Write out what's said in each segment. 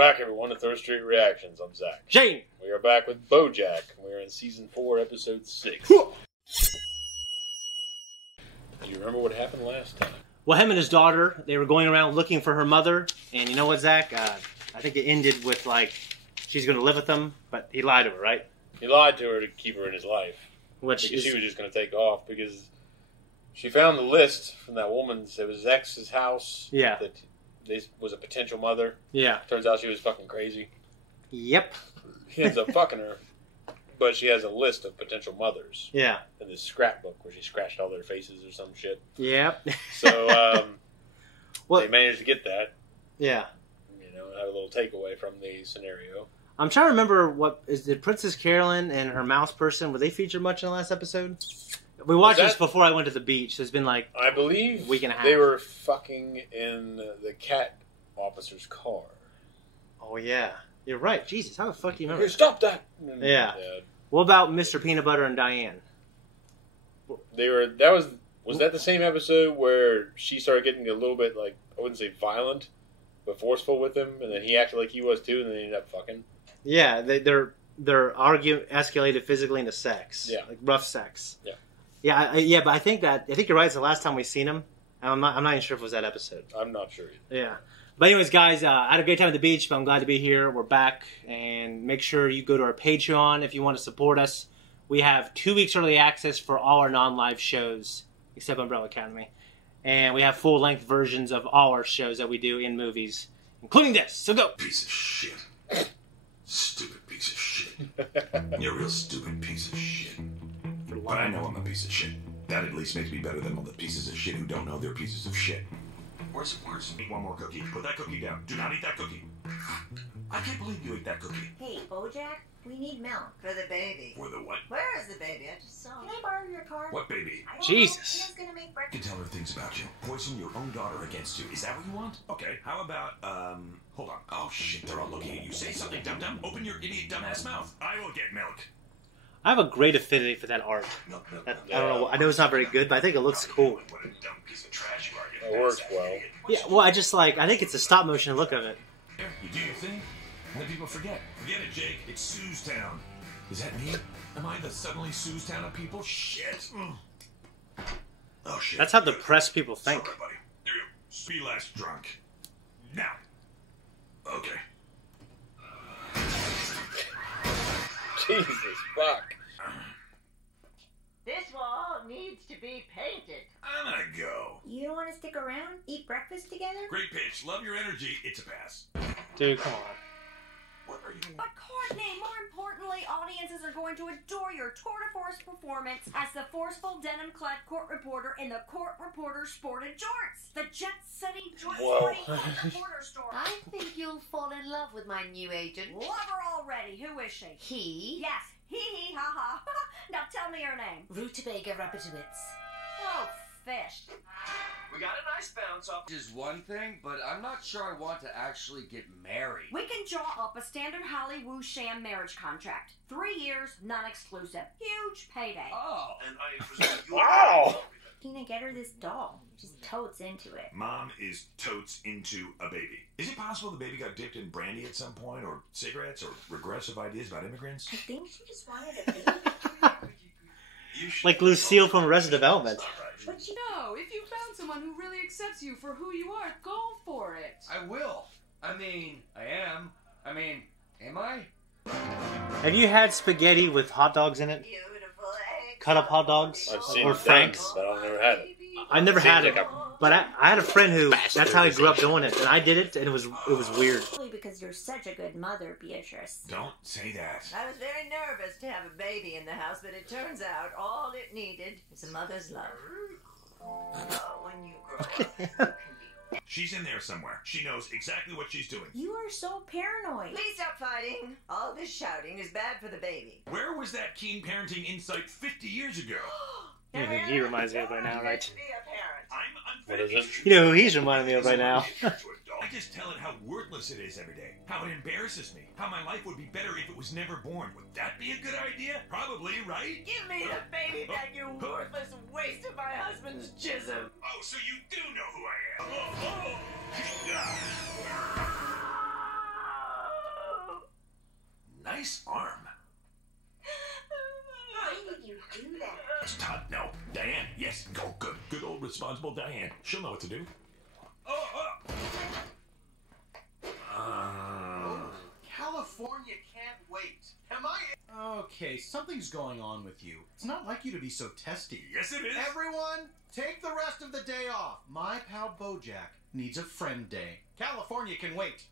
back, everyone, to Third Street Reactions. I'm Zack. Shane! We are back with BoJack. We're in Season 4, Episode 6. Do you remember what happened last time? Well, him and his daughter, they were going around looking for her mother. And you know what, Zack? I think it ended with, like, she's going to live with them, but he lied to her, right? He lied to her to keep her in his life. Because she was just going to take off, because she found the list from that woman's, it was X's house. Yeah. That this was a potential mother. Yeah. Turns out she was fucking crazy. Yep. He ends up fucking her. But she has a list of potential mothers. Yeah. In this scrapbook where she scratched all their faces or some shit. Yep. So, they managed to get that. Yeah. You know, have a little takeaway from the scenario. I'm trying to remember did Princess Carolyn and her mouse person, were they featured much in the last episode? We watched this before I went to the beach, so it's been like I believe a week and a half. They were fucking in the cat officer's car. Oh, yeah. You're right. Jesus, how the fuck do you remember? Hey, stop that! Yeah. What about Mr. Peanut Butter and Diane? They were. Was that the same episode where she started getting a little bit, like, I wouldn't say violent, but forceful with him, and then he acted like he was too, and then they ended up fucking? Yeah, their argument escalated physically into sex. Yeah, like rough sex. Yeah, yeah, but I think you're right. It's the last time we seen him. I'm not even sure if it was that episode. I'm not sure either. Yeah. But anyways, guys, I had a great time at the beach, but I'm glad to be here. We're back, and make sure you go to our Patreon if you want to support us. We have 2 weeks early access for all our non-live shows, except Umbrella Academy. And we have full-length versions of all our shows that we do in movies, including this. So go! Piece of shit. Stupid piece of shit. You're a real stupid piece of shit. But I know I'm a piece of shit. That at least makes me better than all the pieces of shit who don't know they're pieces of shit. Where's? Eat one more cookie. Put that cookie down. Do not eat that cookie. I can't believe you ate that cookie. Hey, BoJack, we need milk. For the baby. For the what? Where is the baby? I just saw him. Can I borrow your car? What baby? I don't Jesus. know. Gonna make You breakfast. can tell her things about you. Poison your own daughter against you. Is that what you want? Okay, how about, hold on. Oh, shit, they're all looking at you. Say something, dum-dum. Open your idiot dumbass mouth. I will get milk. I have a great affinity for that art. I don't know. I know it's not very good, but I think it looks cool. What a dumb piece of trash you are, you It works well. Yeah, well, I think it's a stop motion look of it. You do your thing, and then people forget. Forget it, Jake. It's Sue's Town. Is that me? Am I the suddenly Sue's Town of people? Shit. Oh, shit. That's how depressed people think. Sorry, buddy. Here you go. Be less drunk. Now. Okay. Jesus, fuck. This wall needs to be painted. I'm gonna go. You don't want to stick around? Eat breakfast together? Great pitch. Love your energy. It's a pass. Dude, come on. What are you? But Courtney, more importantly, audiences are going to adore your tour de force performance as the forceful denim-clad court reporter in the Court Reporter Sported Jorts, the jet-setting joint-sporting court reporter story. I think you'll fall in love with my new agent. Love her already. Who is she? He? Yes. Hee ha ha. Now tell me her name. Rutabaga Rapidowitz. Oh, fish. We got a nice bounce off. Is one thing, but I'm not sure I want to actually get married. We can draw up a standard Hollywood sham marriage contract. 3 years, non-exclusive. Huge payday. Oh. And I presume you. Wow! Tina, get her this doll. She's totes into it. Mom is totes into a baby. Is it possible the baby got dipped in brandy at some point, or cigarettes, or regressive ideas about immigrants? I think she just wanted a baby. Like Lucille from Arrested Development. But you No, if you found someone who really accepts you for who you are, go for it. I will. I mean, I am. I mean, am I? Have you had spaghetti with hot dogs in it? beautiful egg. Cut up hot dogs? I've seen Or it Frank's? done, but I've never had it. I never had it. Seems like But I had a friend who, that's how he grew up doing it. And I did it, and it was weird. Probably because you're such a good mother, Beatrice. Don't say that. I was very nervous to have a baby in the house, but it turns out all it needed is a mother's love. Oh, when you grow up, you can be. She's in there somewhere. She knows exactly what she's doing. You are so paranoid. Please stop fighting. All this shouting is bad for the baby. Where was that keen parenting insight 50 years ago? You know who he reminds me of right now, right? To be a parent. I'm What is unfit. it? You know who he's reminding me of right now. I just tell it how worthless it is every day. How it embarrasses me. How my life would be better if it was never born. Would that be a good idea? Probably, right? Give me the baby back, you worthless waste of my husband's jism. Oh, so you do know who I am. Oh, oh. nice arm. Why would you do that? It's Todd. No. Diane. Yes. Go. Good. Good old responsible Diane. She'll know what to do. California can't wait. Am I? Okay, something's going on with you. It's not like you to be so testy. Yes, it is. Everyone, take the rest of the day off. My pal BoJack needs a friend day. California can wait.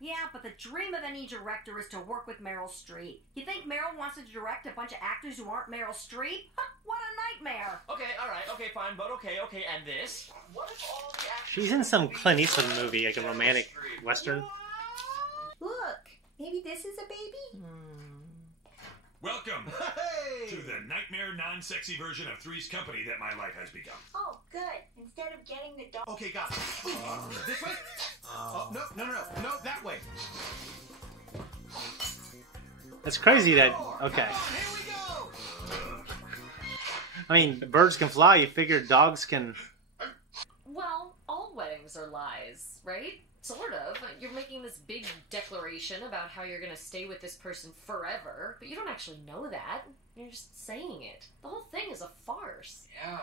Yeah, but the dream of any director is to work with Meryl Streep. You think Meryl wants to direct a bunch of actors who aren't Meryl Streep? What a nightmare! Okay, alright, okay, fine, but okay, and this? What if all the actors... She's in some Clint Eastwood movie, like a romantic western. Look, maybe this is a baby? Welcome to the nightmare non-sexy version of Three's Company that my life has become. Oh, good. Instead of getting the dog. Okay, got it. This way? Oh, no, that way. That's crazy that... Okay. Here we go! I mean, birds can fly. You figure dogs can... Well, all weddings are lies, right? Sort of. You're making this big declaration about how you're gonna stay with this person forever, but you don't actually know that. You're just saying it. The whole thing is a farce. Yeah,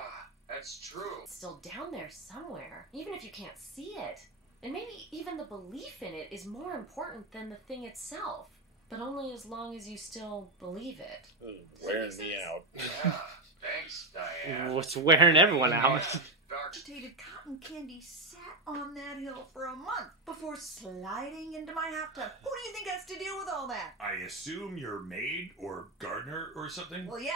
that's true. It's still down there somewhere, even if you can't see it. And maybe even the belief in it is more important than the thing itself. But only as long as you still believe it. Wearing me out. Yeah, thanks, Diane. What's wearing everyone out? Agitated cotton candy sat on that hill for a month before sliding into my hot tub. Who do you think has to deal with all that? I assume you're maid or gardener or something? Well, yeah,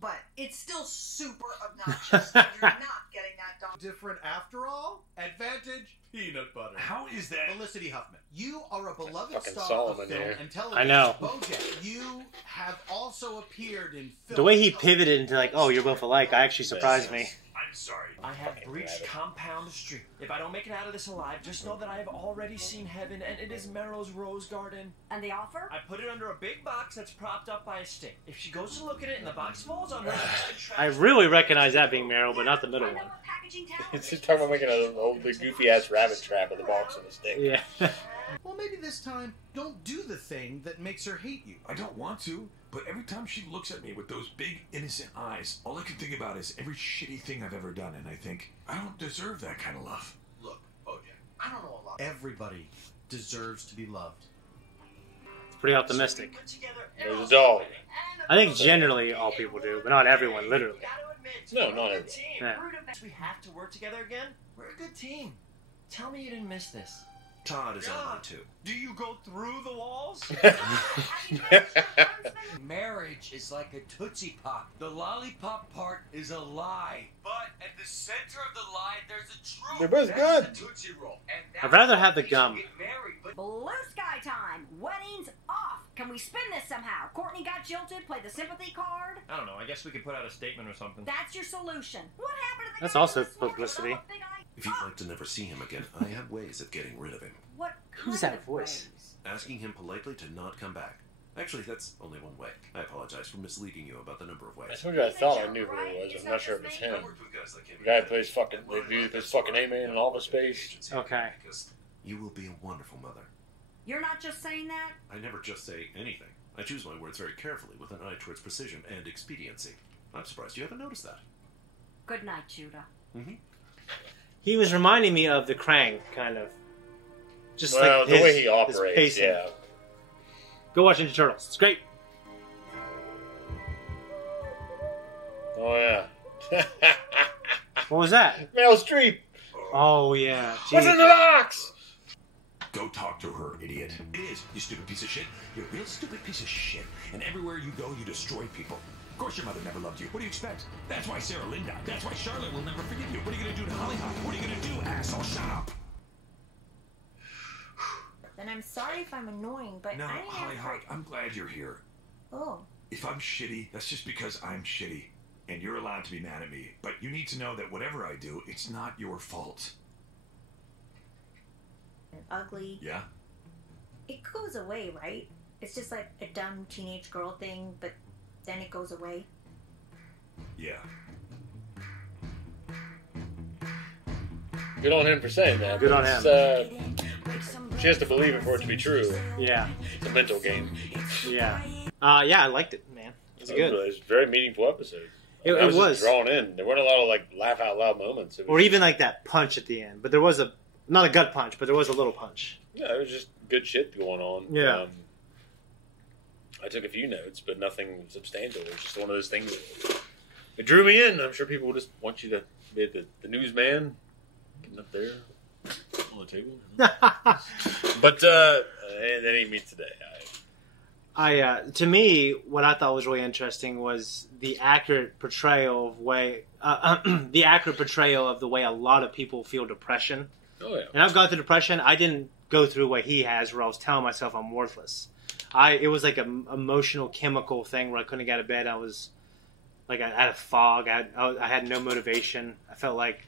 but it's still super obnoxious. You're not getting that dog. Different after all? Advantage, peanut butter. How is that? Felicity Huffman, you are a beloved Fucking star Solomon of film here. and television. I know. BoJack, you have also appeared in film. The way he pivoted into like, oh, you're both alike, actually surprised me. I'm sorry. I have breached Compound Street. If I don't make it out of this alive, just know that I have already seen heaven, and it is Meryl's rose garden. And the offer? I put it under a big box that's propped up by a stick. If she goes to look at it and the box falls on her, I really recognize that being Meryl, but not the middle one. It's just talking about making an old big goofy ass rabbit trap with a box and a stick. Yeah. Well, maybe this time, don't do the thing that makes her hate you. I don't want to, but every time she looks at me with those big, innocent eyes, all I can think about is every shitty thing I've ever done, and I think, I don't deserve that kind of love. Look, BoJack, I don't know a lot. Everybody deserves to be loved. It's pretty optimistic. There's a dog. I think generally all people do, but not everyone, literally. No, not everyone. Yeah. We have to work together again? We're a good team. Tell me you didn't miss this. Todd is on one too. Do you go through the walls? Marriage is like a Tootsie Pop. The lollipop part is a lie. But at the center of the lie, there's a truth. They're both That's good. the Tootsie Roll. And I'd rather that's have the why we gum. should get married, but Blue sky time. Weddings off. Can we spin this somehow? Courtney got jilted. Play the sympathy card. I don't know. I guess we could put out a statement or something. That's your solution. What happened to the That's guy also this morning with publicity. all the big eyes? If you'd like to never see him again, I have ways of getting rid of him. What Who's kind that of voice? ways? Asking him politely to not come back. Actually, that's only one way. I apologize for misleading you about the number of I ways. told you I thought I knew who it was. I'm not sure if it's him. The guy who plays fucking, plays fucking A-Man in Office Space. Okay. You will be a wonderful mother. You're not just saying that? I never just say anything. I choose my words very carefully with an eye towards precision and expediency. I'm surprised you haven't noticed that. Good night, Judah. Mm-hmm. He was reminding me of the Krang, kind of. Just Well, like the his, way he his operates, pacing. yeah. Go watch Ninja Turtles. It's great. Oh, yeah. What was that? Meryl Streep. Oh, yeah. What's in Jeez. the box? Go talk to her, idiot. It is, you stupid piece of shit. You're a real stupid piece of shit. And everywhere you go, you destroy people. Of course your mother never loved you. What do you expect? That's why Sarah Lynn died. That's why Charlotte will never forgive you. What are you going to do to Hollyhock? What are you going to do, asshole? Shut up. Then I'm sorry if I'm annoying, but No, I didn't have Hollyhock, I'm glad you're here. Oh. If I'm shitty, that's just because I'm shitty. And you're allowed to be mad at me. But you need to know that whatever I do, it's not your fault. Ugly. Yeah? It goes away, right? It's just like a dumb teenage girl thing, but then it goes away. Yeah. Good on him for saying that. Good on him. She has to believe it for it to be true. Yeah. It's a mental game. Yeah. Yeah, I liked it, man. It was good. It was a very meaningful episode. It was was. Just drawn in. There weren't a lot of like laugh out loud moments. Or even like that punch at the end. But there was not a gut punch, but there was a little punch. Yeah, it was just good shit going on. Yeah. I took a few notes, but nothing substantial. It was just one of those things. It drew me in. I'm sure people will just want you to be the newsman getting up there on the table. But that ain't me today. To me, what I thought was really interesting was the accurate portrayal of the way a lot of people feel depression. Oh yeah. And I've gone through depression. I didn't go through what he has, where I was telling myself I'm worthless. It was like an emotional, chemical thing where I couldn't get out of bed. I was like, I had a fog. I had no motivation. I felt like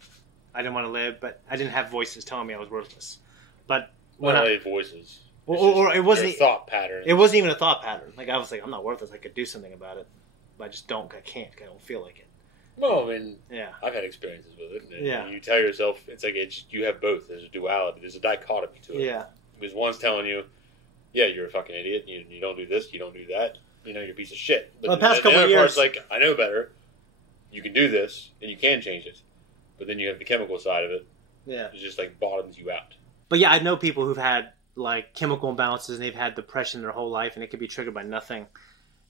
I didn't want to live, but I didn't have voices telling me I was worthless. But voices. Or it wasn't a thought pattern. It wasn't even a thought pattern. Like I was like, I'm not worthless. I could do something about it, but I just don't. I can't. I don't feel like it. Well, I mean, yeah, I've had experiences with it. And yeah, you tell yourself it's like you have both. There's a duality. There's a dichotomy to it. Yeah, because one's telling you, yeah, you're a fucking idiot. You don't do this. You don't do that. You're a piece of shit. But the past couple of of years, part's like, I know better. You can do this, and you can change it. But then you have the chemical side of it. Yeah, it just like bottoms you out. But yeah, I know people who've had like chemical imbalances and they've had depression their whole life, and it could be triggered by nothing.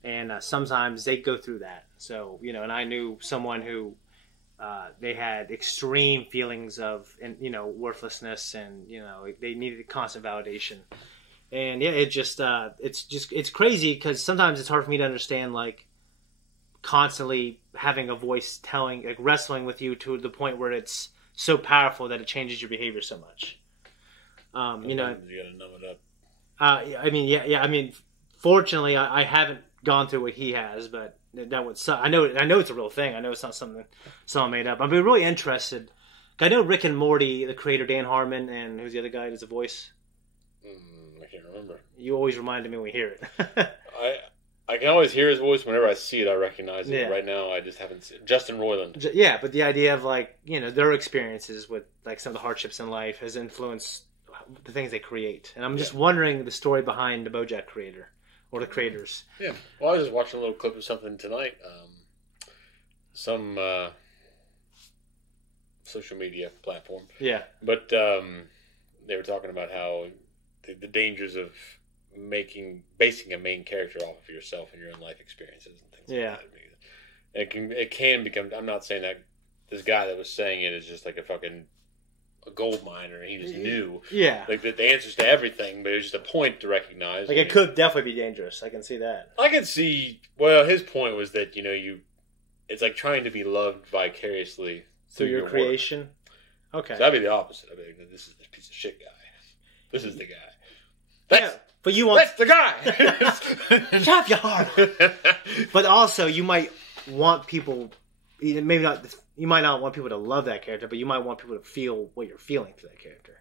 And sometimes they go through that. So and I knew someone who they had extreme feelings of worthlessness, and they needed constant validation. And yeah, it's crazy because sometimes it's hard for me to understand like constantly having a voice wrestling with you to the point where it's so powerful that it changes your behavior so much. You gotta numb it up. I mean, fortunately, I haven't gone through what he has, but that would suck. I know it's a real thing. I know it's not something someone made up. I'd be really interested. I know Rick and Morty, the creator Dan Harmon, and who's the other guy who does the voice? I can't remember. You always reminded me when we hear it. I can always hear his voice whenever I see it. I recognize it. Yeah. Right now, I just haven't seen Justin Roiland. Yeah, but the idea of like their experiences with like some of the hardships in life has influenced the things they create, and I'm just wondering the story behind the BoJack creator or the creators. Yeah, well, I was just watching a little clip of something tonight. Some social media platform. Yeah, but they were talking about how the dangers of basing a main character off of yourself and your own life experiences and things like that. It can become. I'm not saying that this guy that was saying it is just like a gold miner and he just knew. Yeah. Like the answers to everything, but it was just a point to recognize. Like it could definitely be dangerous. I can see that. I can see. Well, his point was that it's like trying to be loved vicariously through your creation. Work. Okay. So that'd be the opposite. I'd be like, this is this piece of shit guy. This is the guy. But you want... That's the guy! Shut your heart! But also, you might want people... Maybe not... You might not want people to love that character, but you might want people to feel what you're feeling for that character.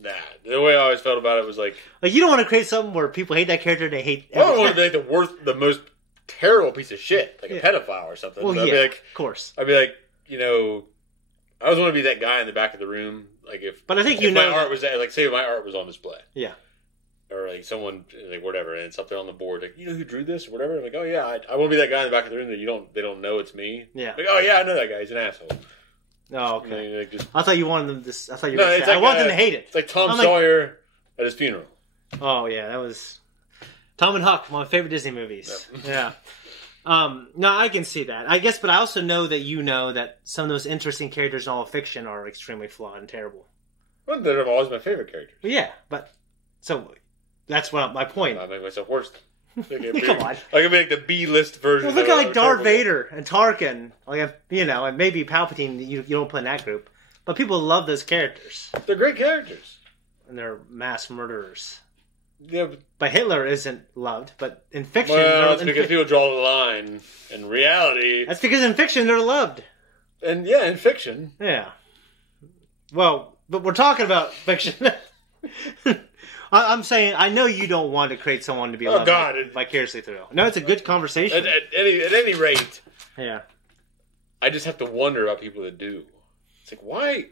Nah. The way I always felt about it was like... Like, you don't want to create something where people hate that character and they hate... I don't want to be like the most terrible piece of shit. Like a pedophile or something. Well, I'd be like, of course. I'd be like, I always want to be that guy in the back of the room. Like but I think my art was like, say my art was on display. Yeah. Or like someone like whatever, and it's up there on the board. Like, you know who drew this or whatever. I'm like, oh yeah, I want to be that guy in the back of the room that they don't know it's me. Yeah. Like, oh yeah, I know that guy. He's an asshole. Oh, okay. Like I thought you wanted them to. I thought you. No, it's like, I want them to hate it. It's like Tom Sawyer at his funeral. Oh yeah, that was Tom and Huck, one of my favorite Disney movies. Yep. Yeah. No, I can see that. I guess, but I also know that some of those interesting characters in all of fiction are extremely flawed and terrible. Well, they're always my favorite characters. Yeah, but so that's my point. I make myself worse. Come on, I can make the B-list version. Well, look at like Darth Vader and Tarkin, like and maybe Palpatine. You don't play in that group, but people love those characters. They're great characters, and they're mass murderers. Yeah, but Hitler isn't loved. But in fiction, that's because people draw the line. In reality, that's because in fiction they're loved. And yeah, in fiction, yeah. Well, but we're talking about fiction. I'm saying I know you don't want to create someone to be loved vicariously through. No, it's a good conversation. At any rate, yeah. I just have to wonder about people that do. It's like why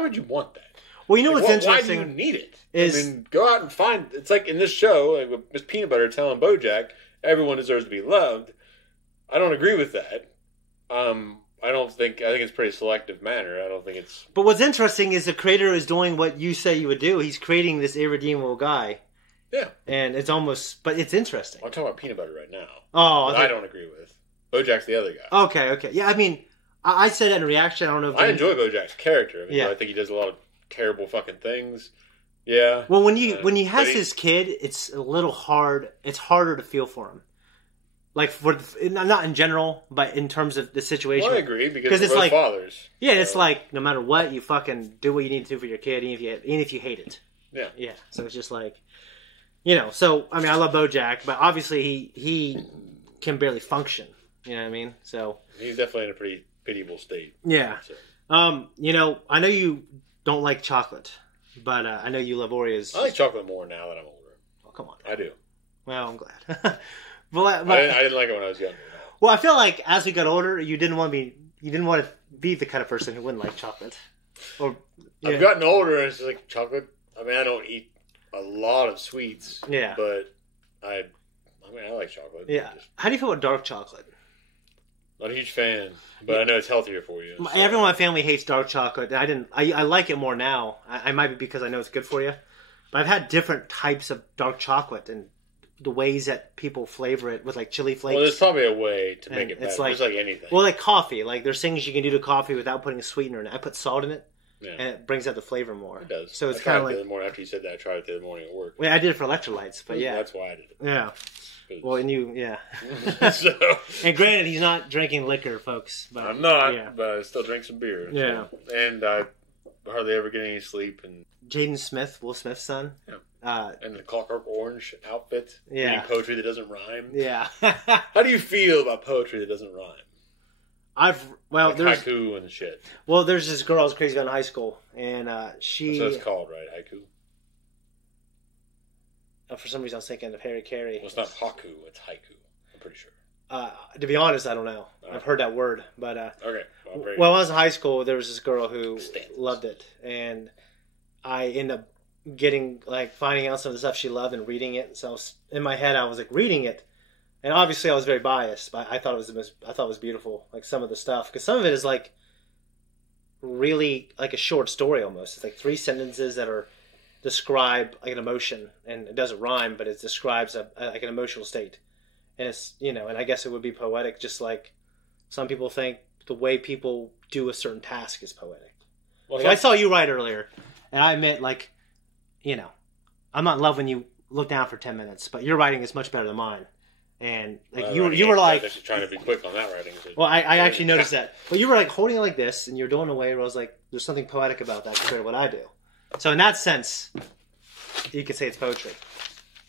would you want that? Well, you know like, what's why interesting? do you need it? Is I mean, go out and find. It's like in this show, like with Miss Peanut Butter telling BoJack, everyone deserves to be loved. I don't agree with that. I think it's pretty selective manner. I don't think it's. But what's interesting is the creator is doing what you say you would do. He's creating this irredeemable guy. Yeah. And it's almost, but it's interesting. I'm talking about Peanut Butter right now. Oh, I don't agree with. BoJack's the other guy. Okay. Yeah, I mean, I said that in reaction. I don't know if I enjoy BoJack's character. I mean, yeah. I think he does a lot of terrible fucking things. Yeah. Well, when he has his kid, it's a little hard. It's harder to feel for him. Like not in general, but in terms of the situation. Well, I agree because it's both like fathers. Yeah, it's like no matter what, you fucking do what you need to do for your kid, even if you hate it. Yeah. Yeah. So it's just like, So I mean, I love BoJack, but obviously he can barely function. You know what I mean? So he's definitely in a pretty pitiable state. Yeah. So. I know you don't like chocolate, but I know you love Oreos. I like chocolate more now that I'm older. Oh, come on. I do. Well, I'm glad. But I didn't like it when I was younger. Well, I feel like as we got older, you didn't want to be the kind of person who wouldn't like chocolate. Or I've gotten older, and it's like chocolate. I mean, I don't eat a lot of sweets. Yeah. But I like chocolate. Yeah. How do you feel about dark chocolate? Not a huge fan, but I know it's healthier for you. So. Everyone in my family hates dark chocolate. I like it more now. I might be because I know it's good for you. But I've had different types of dark chocolate and the ways that people flavor it with like chili flakes. Well, there's probably a way to make it better. It's like anything. Well, like coffee. Like there's things you can do to coffee without putting a sweetener in it. I put salt in it, and it brings out the flavor more. It does. So it's kind of like the morning after you said that. I tried it the other morning at work. Well, I did it for electrolytes, but yeah, that's why I did it. Yeah. Well, and yeah. So. And granted, he's not drinking liquor, folks. But, I'm not, but I still drink some beer. Yeah. So. And I hardly ever get any sleep. And Jaden Smith, Will Smith's son. Yeah. And the Clockwork Orange outfit. Yeah. Reading poetry that doesn't rhyme. Yeah. How do you feel about poetry that doesn't rhyme? Like there's haiku and shit. Well, there's this girl I was crazy about in high school, and she. That's what it's called, right? Haiku. For some reason, I was thinking of Harry Carey. Well, it's not haku; it's haiku. I'm pretty sure. To be honest, I don't know. I've heard that word, but okay. Well, when I was in high school, there was this girl who loved it, and I ended up finding out some of the stuff she loved and reading it. So in my head, I was like reading it, and obviously I was very biased, but I thought it was beautiful. Like some of the stuff, because some of it is like really like a short story almost. It's like 3 sentences that are describe like an emotion, and it doesn't rhyme, but it describes like an emotional state, and it's and I guess it would be poetic, just like some people think the way people do a certain task is poetic. Well, I saw you write earlier, and I admit, I'm not in love when you look down for 10 minutes, but your writing is much better than mine. And you were like trying to be quick on that writing. Well, I actually noticed that. But you were like holding it like this, and you're doing a way where I was like, there's something poetic about that compared to what I do. So in that sense, you could say it's poetry.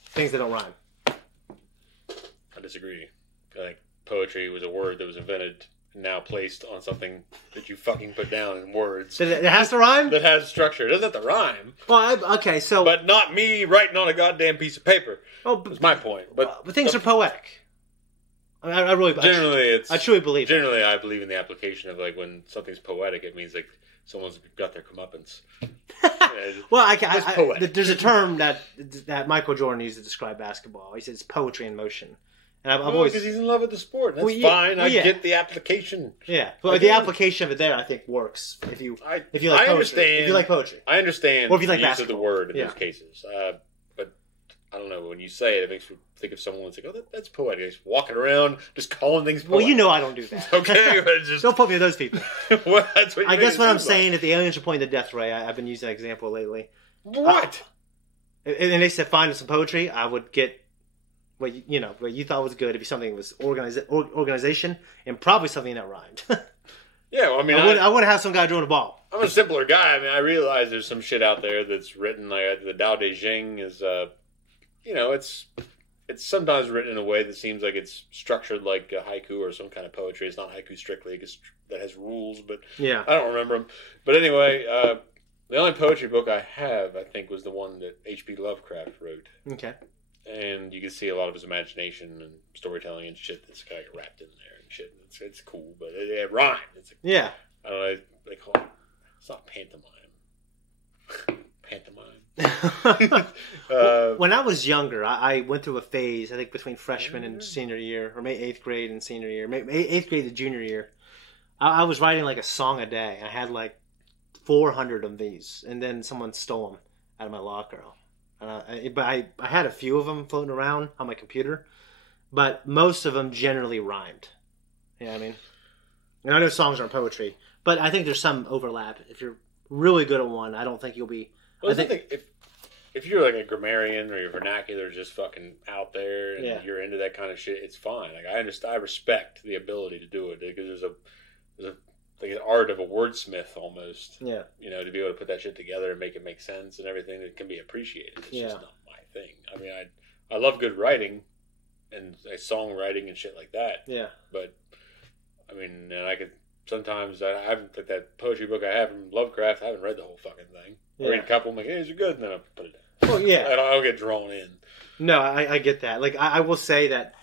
Things that don't rhyme. I disagree. I think poetry was a word that was invented and now placed on something that you fucking put down in words. It has to rhyme? That has structure. It doesn't have to rhyme. Well, okay, so... But not me writing on a goddamn piece of paper. Oh, that's my point. But things are poetic. I truly believe it. Generally, I believe in the application of when something's poetic, it means someone's got their comeuppance. Well, there's a term that Michael Jordan used to describe basketball. He says poetry in motion. And I've always because he's in love with the sport. That's fine. I get the application. Yeah, but the application of it there, I think, works if you like poetry. If you like poetry, I understand. Or if you like the use basketball. of the word in those cases. But I don't know, when you say it, it makes me think of someone that's like, oh, that's poetic. Just walking around, just calling things poetic. Well, I don't do that. Okay, but just don't put me with those people. Well, that's what I guess what I'm saying, if the aliens are pointing the death ray, I've been using that example lately. What? And they said find some poetry. I would get what you thought was good. It'd be something that was organization, and probably something that rhymed. Yeah, well, I mean, I wouldn't have some guy drawing a ball. I'm a simpler guy. I mean, I realize there's some shit out there that's written like the Tao Te Ching is, it's sometimes written in a way that seems like it's structured like a haiku or some kind of poetry. It's not haiku strictly, because that has rules, but yeah, I don't remember them. But anyway, the only poetry book I have, I think, was the one that H.P. Lovecraft wrote. Okay. And you can see a lot of his imagination and storytelling and shit that's kind of wrapped in there and shit. It's cool, but it rhymes. Yeah. I don't know. They call it. It's not pantomime. When I was younger, I went through a phase, I think between freshman and senior year, or maybe 8th grade and senior year, maybe 8th grade to junior year. I was writing like a song a day. I had like 400 of these, and then someone stole them out of my locker. But I had a few of them floating around on my computer, but most of them generally rhymed. You know what I mean? And I know songs aren't poetry, but I think there's some overlap. If you're really good at one, I don't think you'll be... Well, I think if you're like a grammarian or your vernacular is just fucking out there and you're into that kind of shit, it's fine. Like I respect the ability to do it because there's like an art of a wordsmith almost. Yeah. You know, to be able to put that shit together and make it make sense and everything that can be appreciated. It's just not my thing. I mean, I love good writing and like, songwriting and shit like that. Yeah. But I mean, and I could sometimes I haven't like that poetry book I have from Lovecraft. I haven't read the whole fucking thing. I read a couple. I'm like, hey, these are good, and then I put it down. Well, yeah. I don't get drawn in. No, I get that. Like I will say that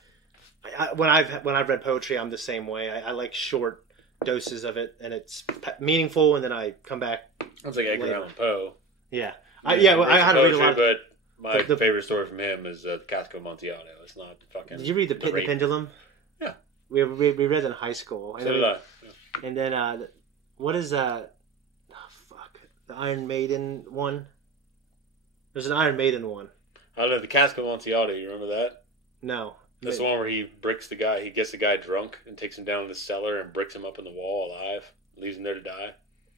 when I've read poetry, I'm the same way. I like short doses of it, and it's meaningful, and then I come back. It's like Edgar Allan Poe. Yeah, I had to read a lot. But my favorite story from him is Casco Amontillado. It's not fucking. Did you read the Pit and the Pendulum? Yeah, we read it in high school. So did I. Yeah. And then what is the Iron Maiden one? There's an Iron Maiden one. I don't know, the Casco Amontillado. You remember that? No. That's the one where he bricks the guy. He gets the guy drunk and takes him down to the cellar and bricks him up in the wall alive. Leaves him there to die.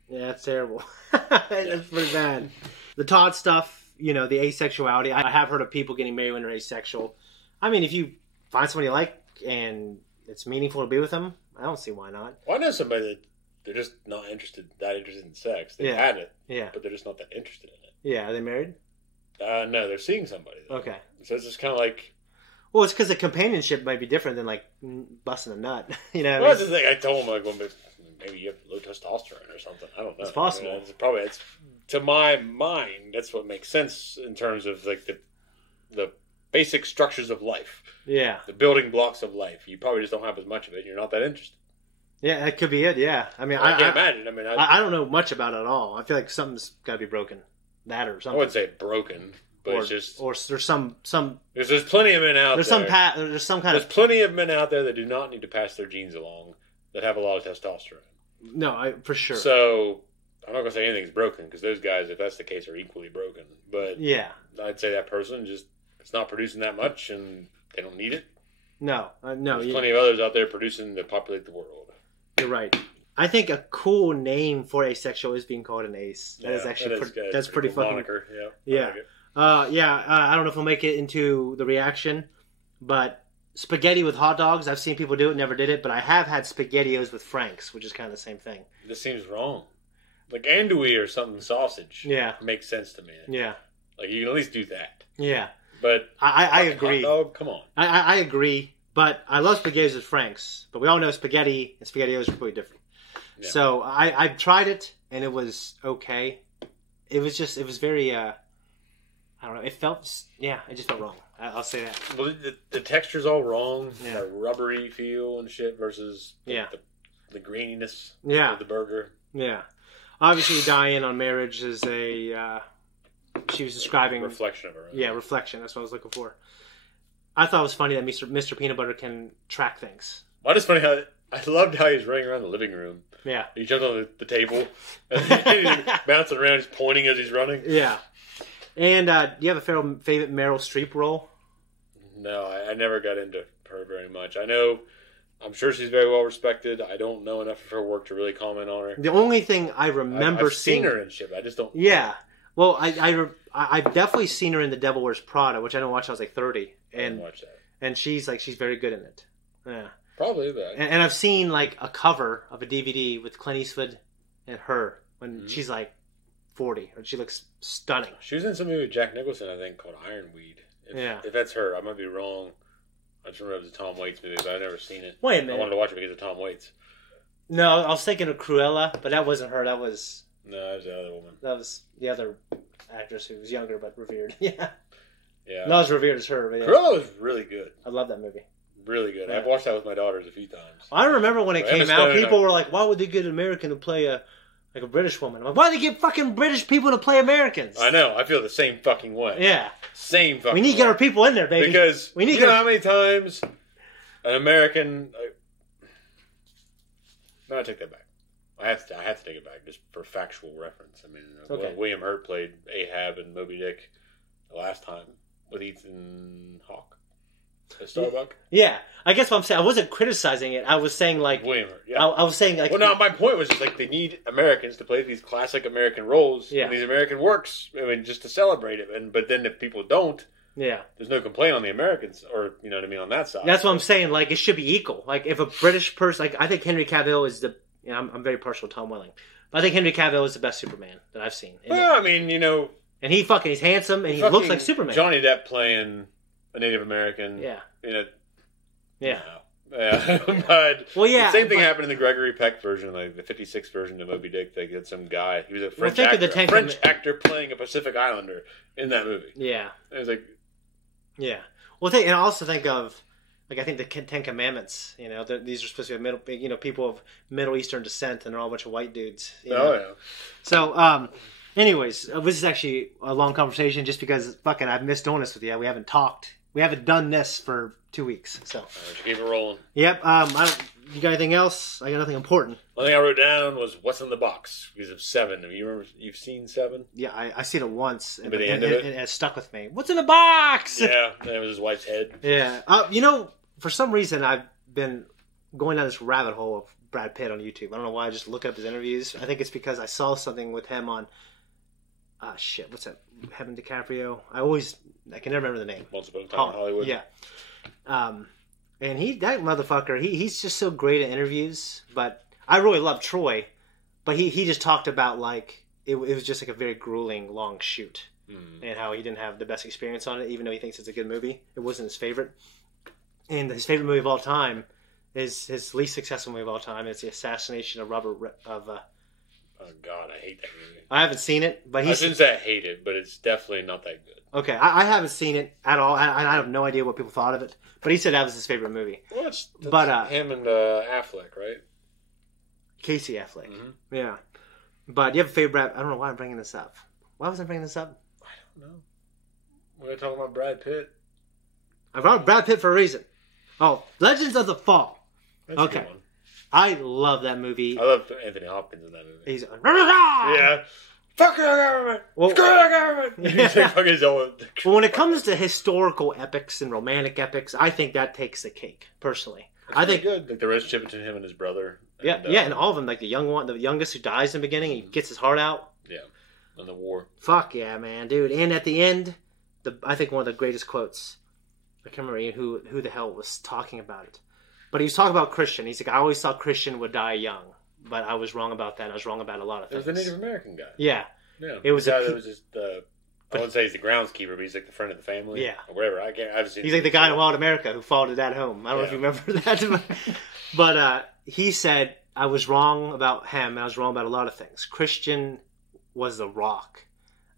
Yeah, that's terrible. That's pretty bad. The Todd stuff, you know, the asexuality. I have heard of people getting married when they're asexual. I mean, if you find somebody you like and it's meaningful to be with them, I don't see why not. Well, I know somebody that they're just not interested in sex. They've had it, but they're just not that interested in it. Yeah, are they married? No, they're seeing somebody, though. Okay. So it's just kind of like... Well, it's because the companionship might be different than, like, busting a nut. You know what well, that's the thing. I told him, like, well, maybe you have low testosterone or something. I don't know. It's possible. I mean, it's to my mind, that's what makes sense in terms of, like, the basic structures of life. Yeah. The building blocks of life. You probably just don't have as much of it. You're not that interested. Yeah, that could be it, yeah. I mean, I can't imagine. I mean, I don't know much about it at all. I feel like something's got to be broken. That or something. I wouldn't say broken, but it's just... Or there's some... There's plenty of men out there. There's some kind of... There's plenty of men out there that do not need to pass their genes along that have a lot of testosterone. No, for sure. So, I'm not going to say anything's broken, because those guys, if that's the case, are equally broken. But yeah, I'd say that person just... It's not producing that much, and they don't need it. No. There's plenty of others out there producing to populate the world. You're right. I think a cool name for asexual is being called an ace. That is actually that's pretty cool fucking. Moniker. Yeah. I don't know if we'll make it into the reaction, but spaghetti with hot dogs. I've seen people do it. Never did it, but I have had SpaghettiOs with Franks, which is kind of the same thing. This seems wrong. Like andouille or something sausage. Yeah, makes sense to me. Yeah, like you can at least do that. Yeah, but I agree. Hot dog, come on. I agree. But I love SpaghettiOs with Franks. But we all know spaghetti and SpaghettiOs are completely different. Yeah. So I tried it, and it was okay. It was very, I don't know. It just felt wrong. I'll say that. Well, the texture's all wrong. Yeah. That rubbery feel and shit versus the graininess of the burger. Yeah. Obviously, Diane on Marriage is she was describing... Reflection of her own. Yeah, reflection. That's what I was looking for. I thought it was funny that Mr. Peanut Butter can track things. Well, it's funny how I loved how he's running around the living room. Yeah. He jumped on the table and he's bouncing around, he's pointing as he's running. Yeah. And do you have a favorite Meryl Streep role? No, I never got into her very much. I'm sure she's very well respected. I don't know enough of her work to really comment on her. The only thing I remember I've seen her in shit, I just don't. Yeah. Well, I've definitely seen her in The Devil Wears Prada, which I didn't watch when I was like 30. I didn't watch that. And she's very good in it. Yeah. Probably that. And I've seen like a cover of a DVD with Clint Eastwood and her when she's like 40, and she looks stunning. She was in something with Jack Nicholson, I think, called Ironweed. If that's her, I might be wrong. I just remember it was a Tom Waits movie, but I've never seen it. Wait a minute. I wanted to watch it because of Tom Waits. No, I was thinking of Cruella, but that wasn't her. That was... No, that was the other woman. That was the other actress who was younger but revered. Yeah. Yeah. Not as revered as her. But yeah. Cruella was really good. I love that movie. Really good. Yeah. I've watched that with my daughters a few times. I remember when it came out, people were like, why would they get an American to play a Like a British woman. I'm like, why do they get fucking British people to play Americans? I know. I feel the same fucking way. Yeah. Same fucking We need to get our people in there, baby. Because we need you know how many times an American... No, I take that back. I have to take it back just for factual reference. I mean, okay. William Hurt played Ahab in Moby Dick the last time with Ethan Hawke. Starbuck? Yeah. I guess what I'm saying, I wasn't criticizing it. I was saying, like... William Hurt, yeah. I was saying, like... Well, no, my point was just, like, they need Americans to play these classic American roles in these American works. I mean, just to celebrate it. But then if people don't... Yeah. There's no complaint on the Americans, or, you know what I mean, on that side. That's what I'm saying. Like, it should be equal. Like, if a British person... Like, I think Henry Cavill is the... You know, I'm very partial to Tom Welling. But I think Henry Cavill is the best Superman that I've seen. Well, I mean, you know... And he's handsome, and he looks like Superman. Johnny Depp playing a Native American. Yeah. In a... Yeah. No. Yeah. But well, yeah, the same thing happened in the Gregory Peck version, like the 56th version of Moby Dick. They had some guy. He was a French actor playing a Pacific Islander in that movie. Yeah. It was like... Yeah. Well, and I also think of... Like, I think the Ten Commandments, you know, these are supposed to be people of Middle Eastern descent, and they're all a bunch of white dudes. You know? Oh, yeah. So, anyways, this is actually a long conversation just because, fucking, I've missed doing this with you. We haven't talked. We haven't done this for 2 weeks, so. Keep it rolling. Yep. You got anything else? I got nothing important. One thing I wrote down was what's in the box because of 7. You remember you've seen 7? Yeah, I seen it once, and the end of it? It stuck with me. What's in the box? Yeah, and it was his wife's head. Yeah. You know, for some reason, I've been going down this rabbit hole of Brad Pitt on YouTube. I don't know why. I just look up his interviews. I think it's because I saw something with him on. What's that? Heaven DiCaprio. I can never remember the name. Once Upon a Time in Hollywood. Yeah. And that motherfucker, he's just so great at interviews. But I really love Troy. But he just talked about, like, it was just like a very grueling, long shoot. And how he didn't have the best experience on it, even though he thinks it's a good movie. It wasn't his favorite. And his favorite movie of all time is his least successful movie of all time. It's the assassination of Robert... Oh, God, I hate that movie. I haven't seen it, but I shouldn't say I hate it, but it's definitely not that good. Okay, I haven't seen it at all. I have no idea what people thought of it. But he said that was his favorite movie. Well, that's him and Affleck, right? Casey Affleck. Mm-hmm. Yeah. But you have a favorite... I don't know why I'm bringing this up. Why was I bringing this up? I don't know. We're talking about Brad Pitt. I brought Brad Pitt for a reason. Oh, Legends of the Fall. That's okay. A good one. I love that movie. I love Anthony Hopkins in that movie. He's yeah. Fuck your government. Screw your government. Well, when it comes to historical epics and romantic epics, I think that takes the cake. Personally, I think good. Like the relationship between him and his brother. And all of them. Like the youngest who dies in the beginning, he gets his heart out. Yeah, and the war. Fuck yeah, man, dude. And at the end, I think one of the greatest quotes. I can't remember who the hell was talking about it. But he was talking about Christian. He's like, I always thought Christian would die young. But I was wrong about that. I was wrong about a lot of things. It was the Native American guy. Yeah. Yeah. It was it was just I wouldn't say he's the groundskeeper, but he's like the friend of the family. Yeah. Or whatever. I've seen he's like the guy in Wild America who followed it at home. I don't know if you remember that. But he said, I was wrong about him, and I was wrong about a lot of things. Christian was the rock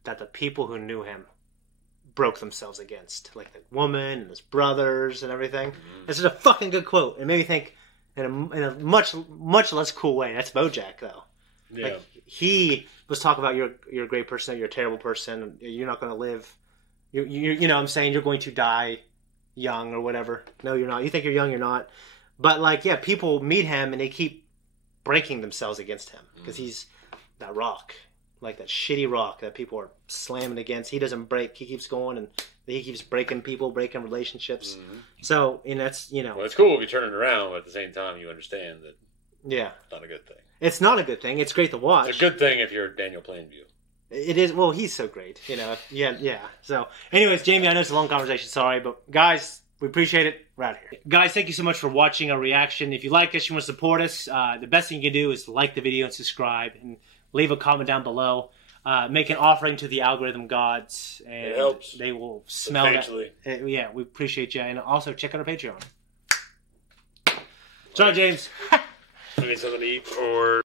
that the people who knew him broke themselves against. Like the woman and his brothers and everything. Mm-hmm. It's just a fucking good quote. It made me think in a much, much less cool way. That's BoJack, though. Yeah. Like, he was talking about you're a great person, you're a terrible person, you're not going to live. You know what I'm saying? You're going to die young or whatever. No, you're not. You think you're young, you're not. But, like, yeah, people meet him and they keep breaking themselves against him because he's that rock. Like that shitty rock that people are slamming against. He doesn't break. He keeps going and he keeps breaking people, breaking relationships. Mm-hmm. So, and that's, Well, it's cool if you turn it around, but at the same time you understand that it's not a good thing. It's not a good thing. It's great to watch. It's a good thing if you're Daniel Plainview. It is. Well, he's so great. Yeah. So, anyways, Jamie, I know it's a long conversation. Sorry. But, guys, we appreciate it. We're out of here. Guys, thank you so much for watching our reaction. If you like us, you want to support us, the best thing you can do is like the video and subscribe and leave a comment down below. Make an offering to the algorithm gods, and it helps. They will smell that. Yeah, we appreciate you, and also check out our Patreon. Sorry, James. Need something to eat or.